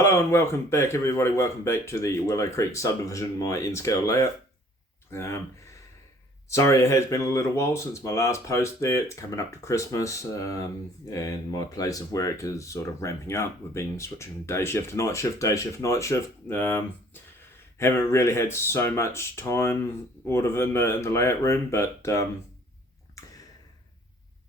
Hello and welcome back, everybody. Welcome back to the Willow Creek subdivision, my N-scale layout. Sorry it has been a little while since my last post there. It's coming up to Christmas and my place of work is sort of ramping up. We've been switching day shift to night shift, day shift, night shift. Haven't really had so much time in the layout room, but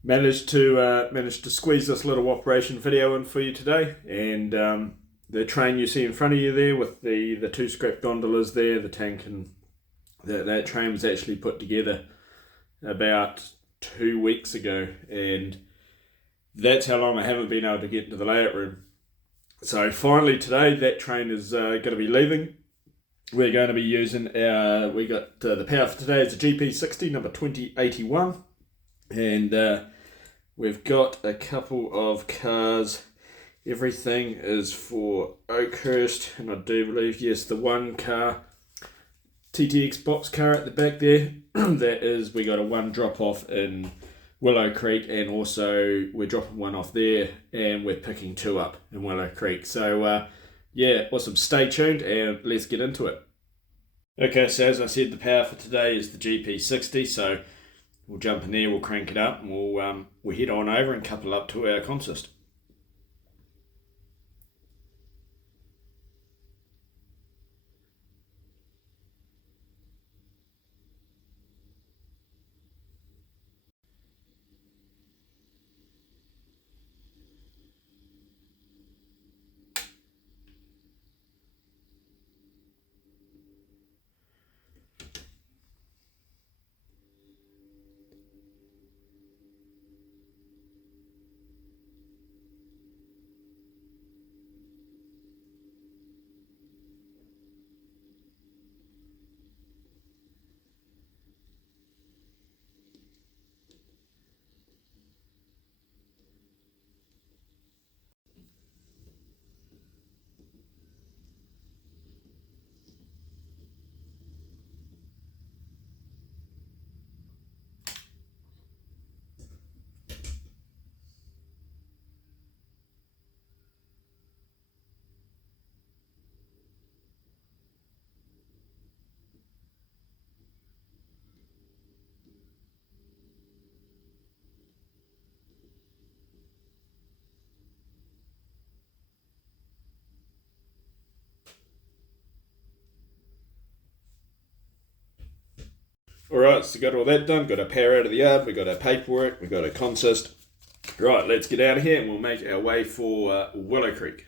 managed to squeeze this little operation video in for you today. And the train you see in front of you there with the two scrap gondolas there, the tank, and that train was actually put together about 2 weeks ago, and that's how long I haven't been able to get into the layout room. So finally today that train is going to be leaving. We're going to be using we got the power for today is a GP60 number 2081, and we've got a couple of cars. Everything is for Oakhurst, and I do believe, yes, the one car, TTX box car at the back there, that is, we got a one drop off in Willow Creek, and also we're dropping one off there, and we're picking two up in Willow Creek. So yeah, awesome. Stay tuned and let's get into it. Okay, so as I said, the power for today is the GP60, so we'll jump in there, we'll crank it up, and we'll head on over and couple up to our consist. Alright, so got all that done, got our power out of the yard, we got our paperwork, we got our consist. Right, let's get out of here and we'll make our way for Willow Creek.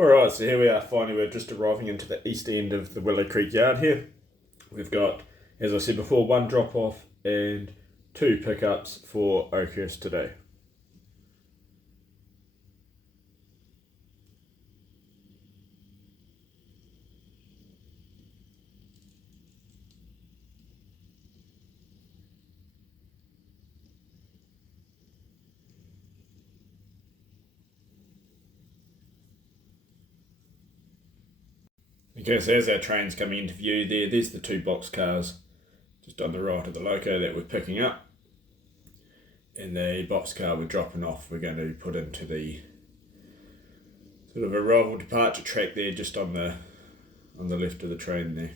Alright, so here we are finally, we're just arriving into the east end of the Willow Creek yard here. We've got, as I said before, 1 drop off and 2 pickups for Oakhurst today. Okay, so as our train's coming into view there's the 2 box cars just on the right of the loco that we're picking up. And the box car we're dropping off, we're going to put into the sort of arrival departure track there, just on the left of the train there.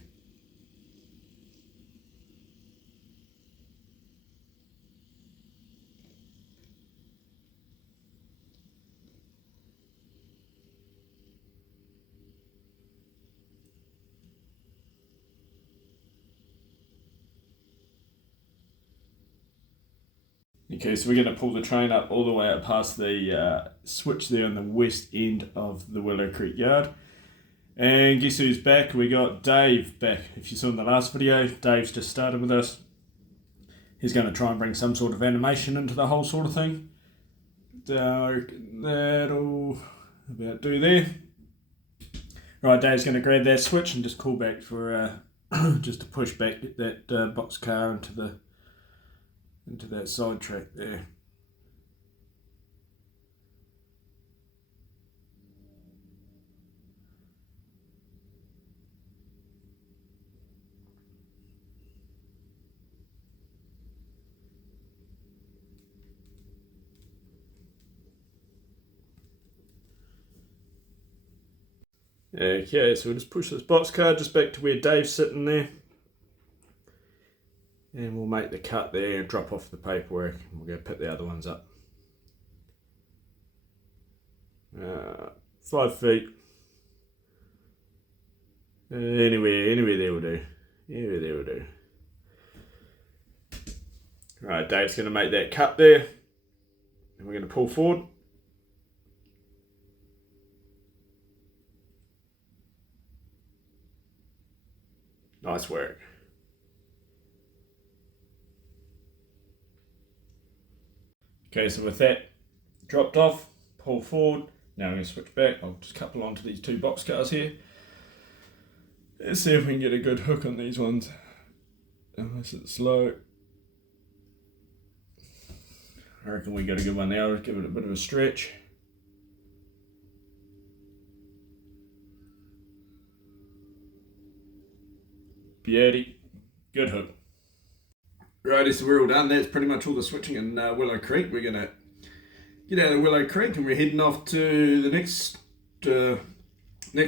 Okay, so we're going to pull the train up all the way up past the switch there on the west end of the Willow Creek yard. And guess who's back? We got Dave back. If you saw in the last video, Dave's just started with us. He's going to try and bring some sort of animation into the whole sort of thing. That'll about do there. Right, Dave's going to grab that switch and just call back for just to push back that box car into that side track there. Okay, so we'll just push this box car just back to where Dave's sitting there. And we'll make the cut there and drop off the paperwork. And we'll go pick the other ones up. 5 feet. Anywhere there will do. Anywhere there will do. Right, Dave's going to make that cut there. And we're going to pull forward. Nice work. Okay, so with that dropped off, pull forward. Now I'm going to switch back. I'll just couple onto these 2 box cars here. Let's see if we can get a good hook on these ones. Unless it's slow. I reckon we got a good one now. Give it a bit of a stretch. Beauty. Good hook. Righty, so we're all done. That's pretty much all the switching in Willow Creek. We're going to get out of Willow Creek and we're heading off to the next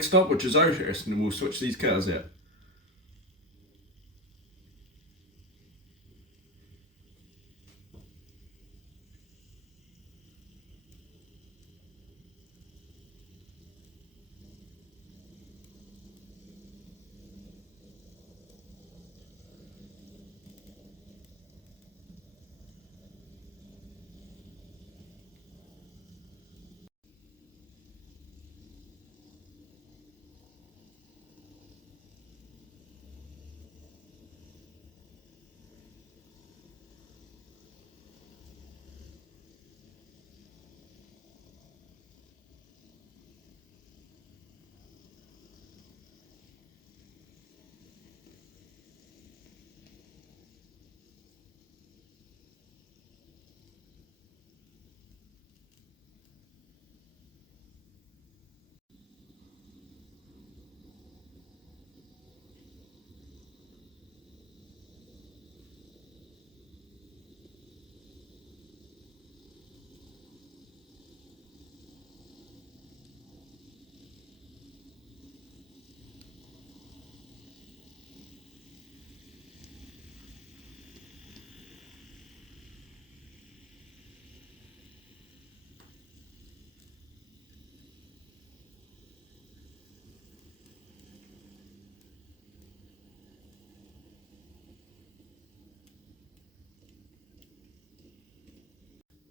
stop, which is Oakhurst, and we'll switch these cars out.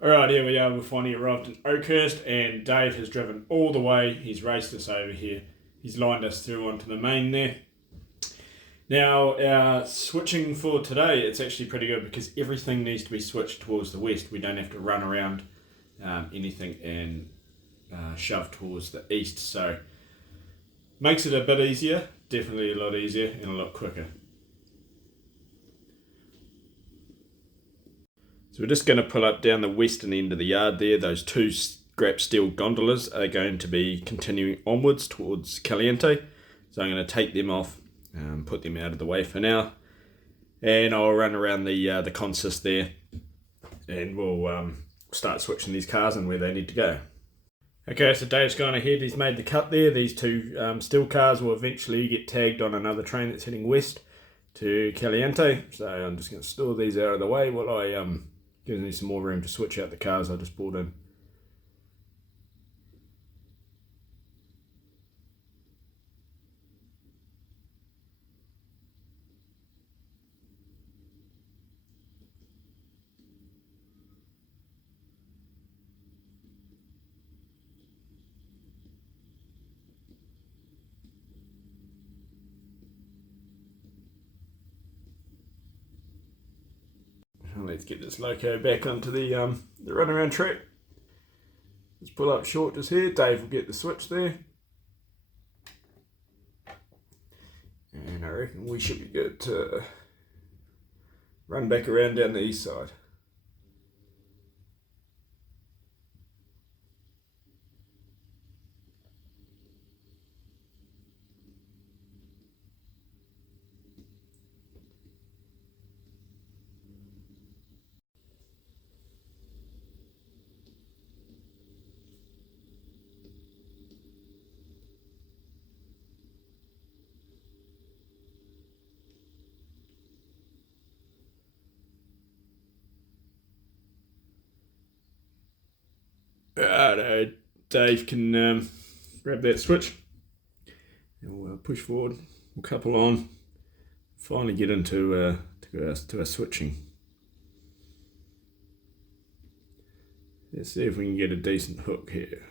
Alright, here we are, we've finally arrived in Oakhurst and Dave has driven all the way, he's raced us over here, he's lined us through onto the main there. Now our switching for today, it's actually pretty good because everything needs to be switched towards the west. We don't have to run around anything and shove towards the east, so makes it a bit easier, definitely a lot easier and a lot quicker. So we're just going to pull up down the western end of the yard there. Those two scrap steel gondolas are going to be continuing onwards towards Caliente. So I'm going to take them off, put them out of the way for now. And I'll run around the consist there and we'll start switching these cars and where they need to go. Okay, so Dave's gone ahead, he's made the cut there. These two steel cars will eventually get tagged on another train that's heading west to Caliente. So I'm just going to store these out of the way while I gives me some more room to switch out the cars I just brought in. Let's get this loco back onto the runaround track. Let's pull up short just here. Dave will get the switch there. And I reckon we should be good to run back around down the east side. Dave can grab that switch and we'll push forward, we'll couple on, finally get into to our switching. Let's see if we can get a decent hook here.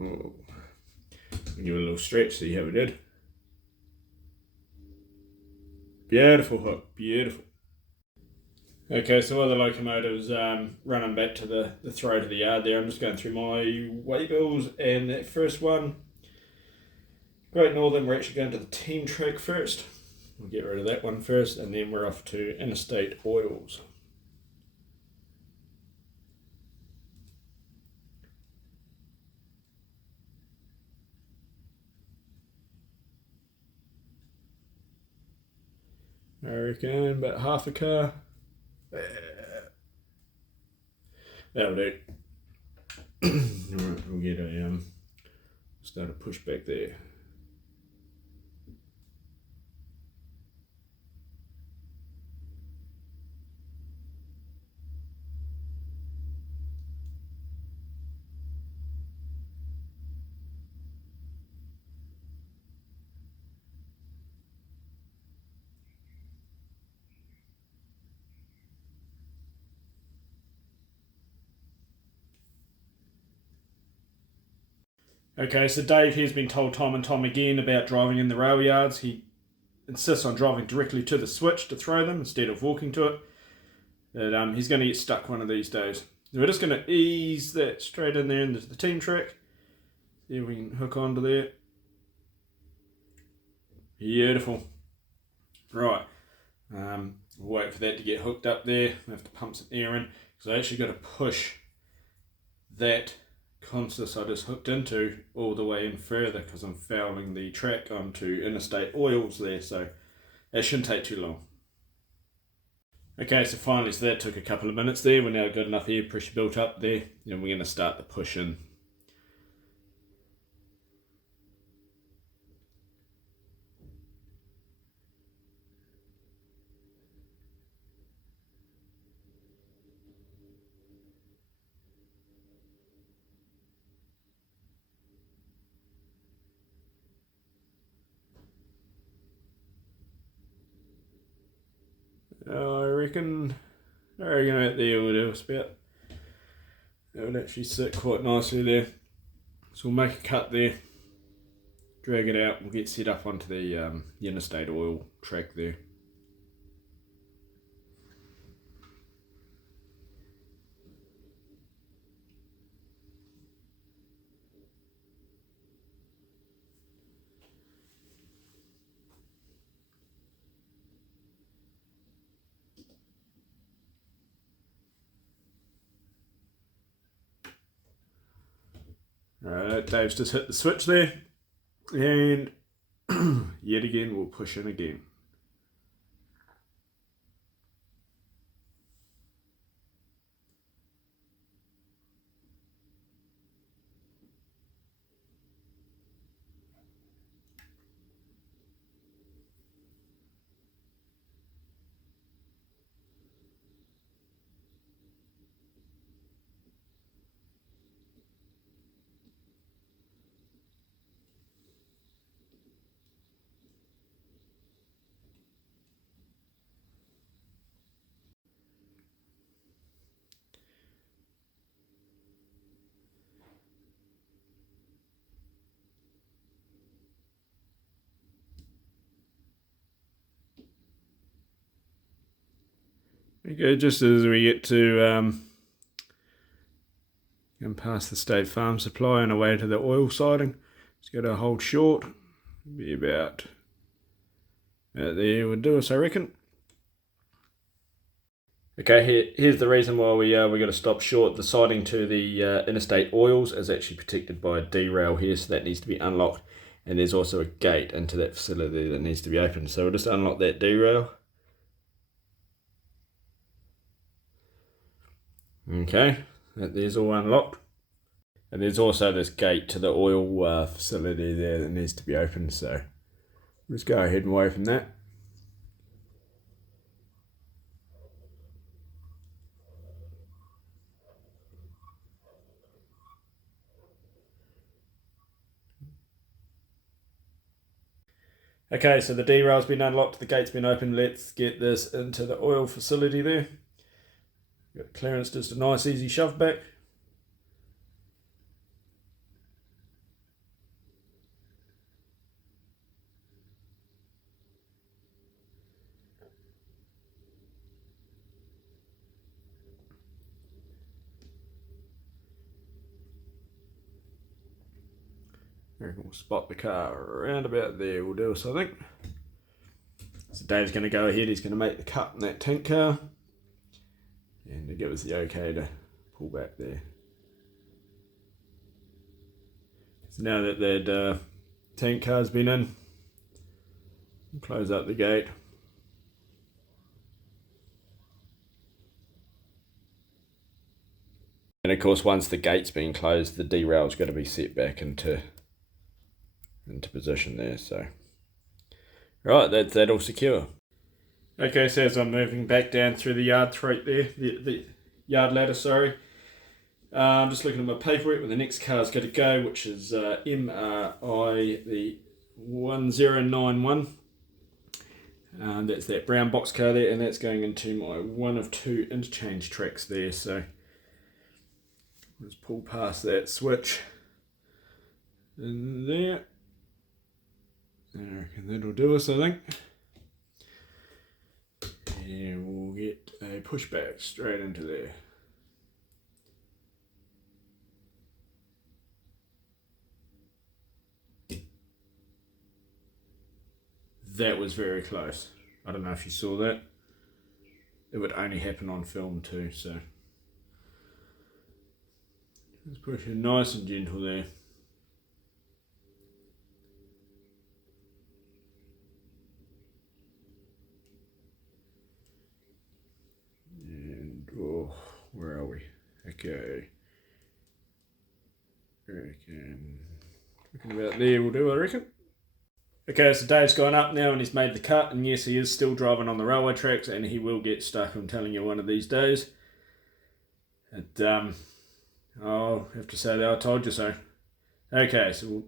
Oh, give it a little stretch, see how we did. Beautiful hook, beautiful. Okay, so while the locomotive's running back to the throat of the yard there, I'm just going through my waybills, and that first one, Great Northern, we're actually going to the team track first. We'll get rid of that one first, and then we're off to Interstate Oils. I reckon about half a car. That'll do. Alright, we'll get a start a push back there. Okay, so Dave here's been told time and time again about driving in the rail yards. He insists on driving directly to the switch to throw them instead of walking to it. But he's going to get stuck one of these days. So we're just going to ease that straight in there into the team track. See if we can hook onto there. Beautiful. Right. We'll wait for that to get hooked up there. We have to pump some air in because I actually got to push that consist I just hooked into all the way in further because I'm fouling the track onto Interstate Oils there, so that shouldn't take too long. Okay, so finally, so that took a couple of minutes there. We're now got enough air pressure built up there, and we're going to start the push in. I reckon I reckon about there will do us about. That would actually sit quite nicely there. So we'll make a cut there, drag it out, we'll get set up onto the interstate oil track there. Alright, Dave's just hit the switch there, and yet again we'll push in again. Okay, just as we get to going past the State Farm Supply on our way to the oil siding, let's go to hold short. Be about there would do us, I reckon. Okay, here's the reason why we got to stop short. The siding to the interstate oils is actually protected by a derail here, so that needs to be unlocked. And there's also a gate into that facility that needs to be opened. So we'll just unlock that derail. Okay, there's all unlocked. And there's also this gate to the oil facility there that needs to be opened. So let's go ahead and open that. Okay, so the derail's been unlocked, the gate's been opened. Let's get this into the oil facility there. Got clearance, just a nice easy shove back. We'll spot the car around about there, will do us, I think. So Dave's going to go ahead, he's going to make the cut in that tank car. And to give us the okay to pull back there. So now that that tank car's been in, we'll close up the gate. And of course, once the gate's been closed, the derail's got to be set back into position there. So, right, that's that all secure. Okay, so as I'm moving back down through the yard throat there, the yard ladder, sorry, I'm just looking at my paperwork where the next car's got to go, which is MRI the 1091. That's that brown box car there, and that's going into my one of two interchange tracks there. So let's pull past that switch in there. I reckon that'll do us, I think. And we'll get a pushback straight into there. That was very close. I don't know if you saw that. It would only happen on film too, so let's push it nice and gentle there. Oh, where are we? Okay. Looking about there will do, I reckon. Okay, so Dave's gone up now and he's made the cut, and yes, he is still driving on the railway tracks, and he will get stuck, I'm telling you, one of these days. I'll have to say that I told you so. Okay, so we'll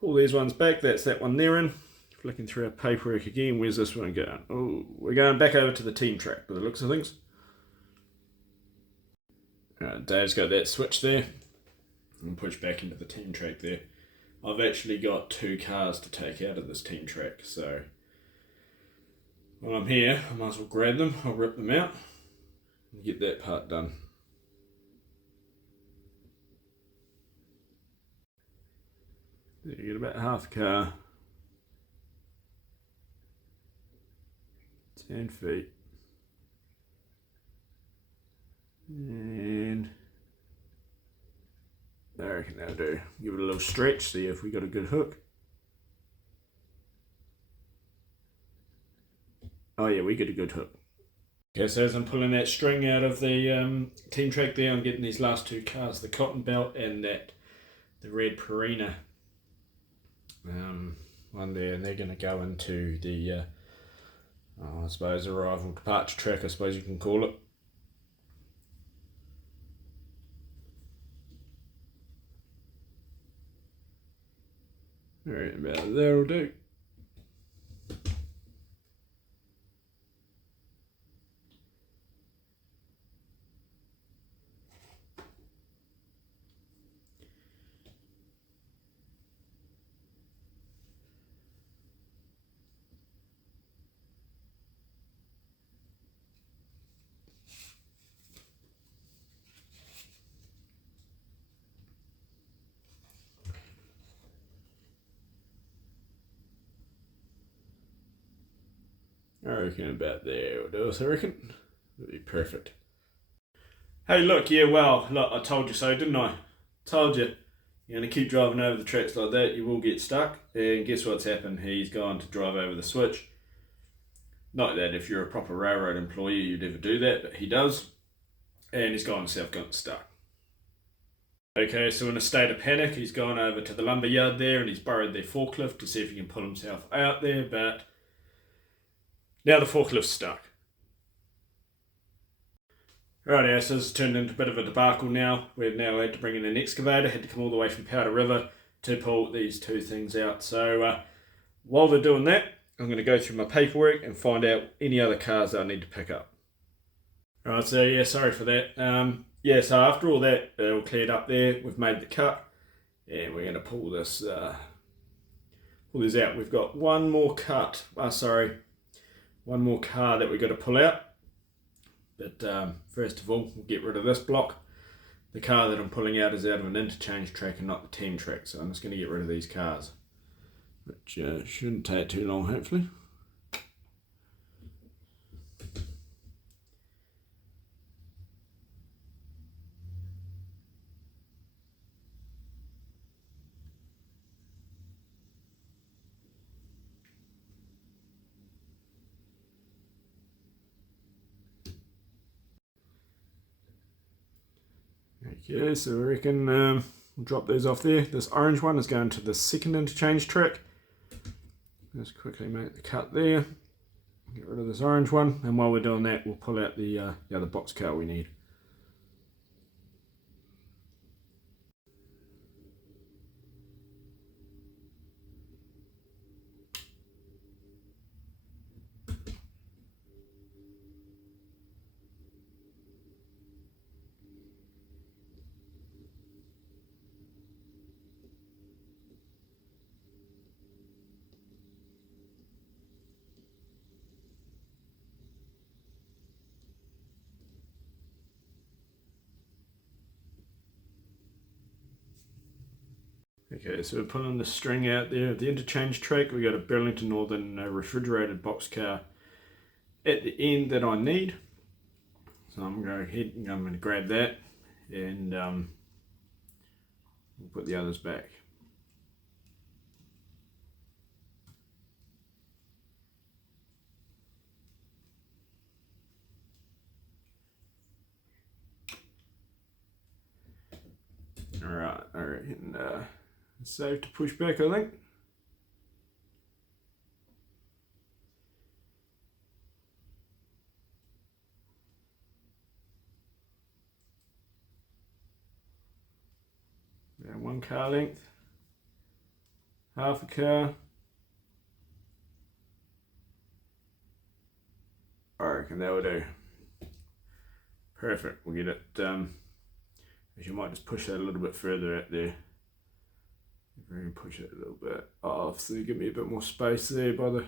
pull these ones back. That's that one there in. flicking through our paperwork again. Where's this one going? Oh, we're going back over to the team track by the looks of things. Dave's got that switch there. And push back into the team track there. I've actually got 2 cars to take out of this team track, so while I'm here, I might as well grab them. I'll rip them out and get that part done. There you get about half a car. 10 feet. And I reckon that'll do. Give it a little stretch, see if we got a good hook. Oh yeah, we get a good hook. Okay, so as I'm pulling that string out of the team track there, I'm getting these last 2 cars, the Cotton Belt and the red Purina one there, and they're going to go into the, I suppose, arrival departure track, I suppose you can call it. Alright, about that'll do. I reckon about there will do us, I reckon. That'll be perfect. Hey, look, yeah, well, look, I told you so, didn't I? Told you. You're going to keep driving over the tracks like that, you will get stuck. And guess what's happened? He's gone to drive over the switch. Not that if you're a proper railroad employee you'd ever do that, but he does. And he's gone himself, got stuck. Okay, so in a state of panic, he's gone over to the lumber yard there and he's borrowed their forklift to see if he can pull himself out there, but now the forklift's stuck. Right, so this has turned into a bit of a debacle now. We've now had to bring in an excavator, had to come all the way from Powder River to pull these 2 things out. So while they're doing that, I'm going to go through my paperwork and find out any other cars that I need to pick up. Right, so yeah, sorry for that. Yeah, so after all that all cleared up there, we've made the cut and we're going to pull this out. We've got one more cut, one more car that we've got to pull out. But first of all, we'll get rid of this block. The car that I'm pulling out is out of an interchange track and not the team track, so I'm just going to get rid of these cars, which shouldn't take too long, hopefully. Okay, so I reckon we'll drop those off there. This orange one is going to the second interchange track. Just quickly make the cut there. Get rid of this orange one, and while we're doing that, we'll pull out the other boxcar we need. Okay, so we're pulling the string out there of the interchange track. We've got a Burlington Northern refrigerated boxcar at the end that I need. So I'm going to go ahead and I'm going to grab that and we'll put the others back. Alright, I reckon it's safe to push back, I think. Now 1 car length, half a car, reckon that will do. Perfect. We'll get it, as you might just push that a little bit further out there. Really push it a little bit off, so give me a bit more space there by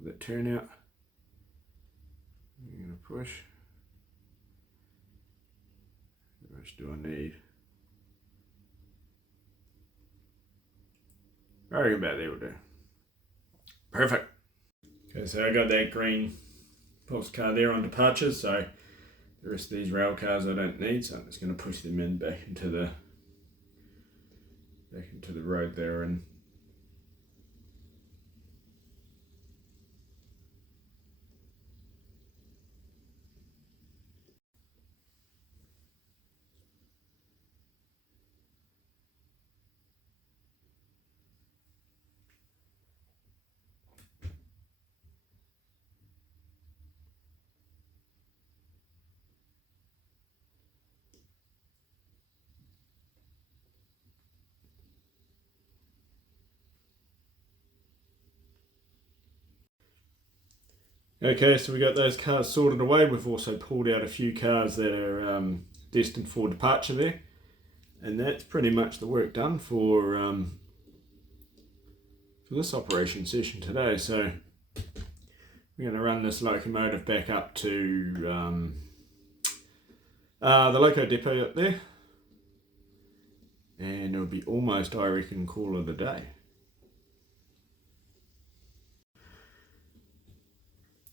that turnout. I'm going to push. How much do I need? I reckon about there will do. Perfect. Okay, so I got that green pulse car there on departures, so the rest of these rail cars I don't need, so I'm just going to push them in back into the road there. And okay, so we got those cars sorted away. We've also pulled out a few cars that are destined for departure there, and that's pretty much the work done for this operation session today. So we're going to run this locomotive back up to the loco depot up there, and it'll be almost, I reckon, call of the day.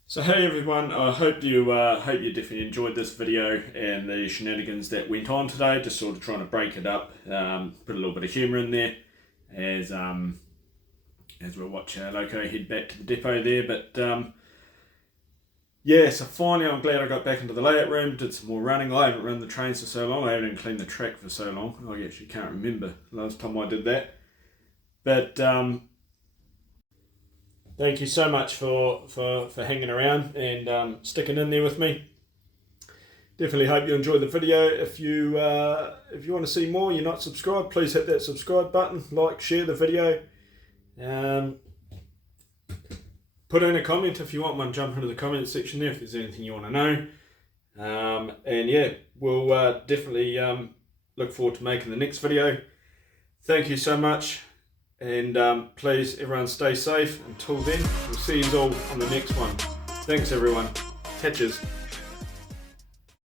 So hey everyone, I hope you definitely enjoyed this video and the shenanigans that went on today. Just sort of trying to break it up, put a little bit of humour in there as we'll watch our loco head back to the depot there. But yeah, so finally I'm glad I got back into the layout room, did some more running. I haven't run the trains for so long, I haven't cleaned the track for so long. I actually can't remember the last time I did that. But thank you so much for hanging around and sticking in there with me. Definitely hope you enjoyed the video. If you want to see more, you're not subscribed, please hit that subscribe button, like, share the video. Put in a comment if you want one, jump into the comment section there if there's anything you want to know. And yeah, we'll definitely look forward to making the next video. Thank you so much. And please, everyone stay safe. Until then, we'll see you all on the next one. Thanks everyone. Catches.